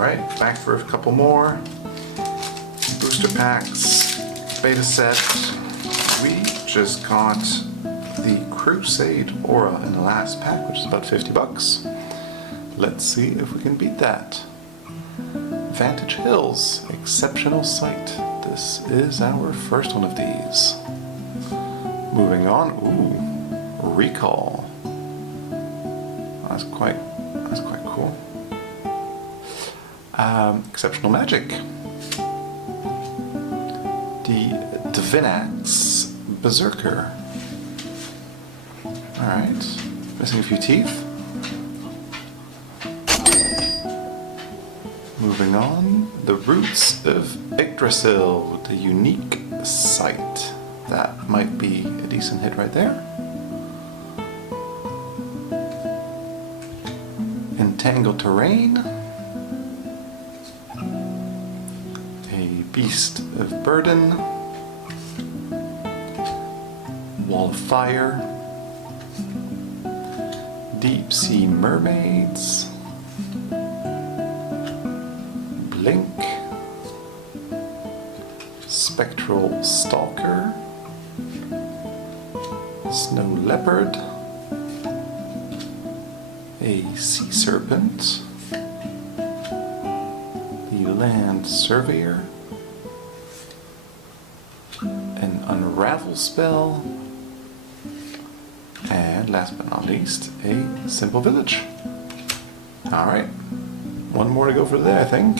Alright, back for a couple more. Booster packs, beta set. We just got the Crusade Aura in the last pack, which is about 50 bucks. Let's see if we can beat that. Vantage Hills, Exceptional Sight. This is our first one of these. Moving on, ooh, Recall. That's quite cool. Exceptional Magic. The Divinax Berserker. Alright, missing a few teeth. Moving on, the Roots of Yggdrasil with the unique sight. That might be a decent hit right there. Entangled Terrain. A Beast of Burden. Wall of Fire. Deep Sea Mermaids. Blink. Spectral Stalker. Snow Leopard. A Sea Serpent. The Land Surveyor. An Unravel spell. And last but not least, a Simple Village. Alright, one more to go for today, I think.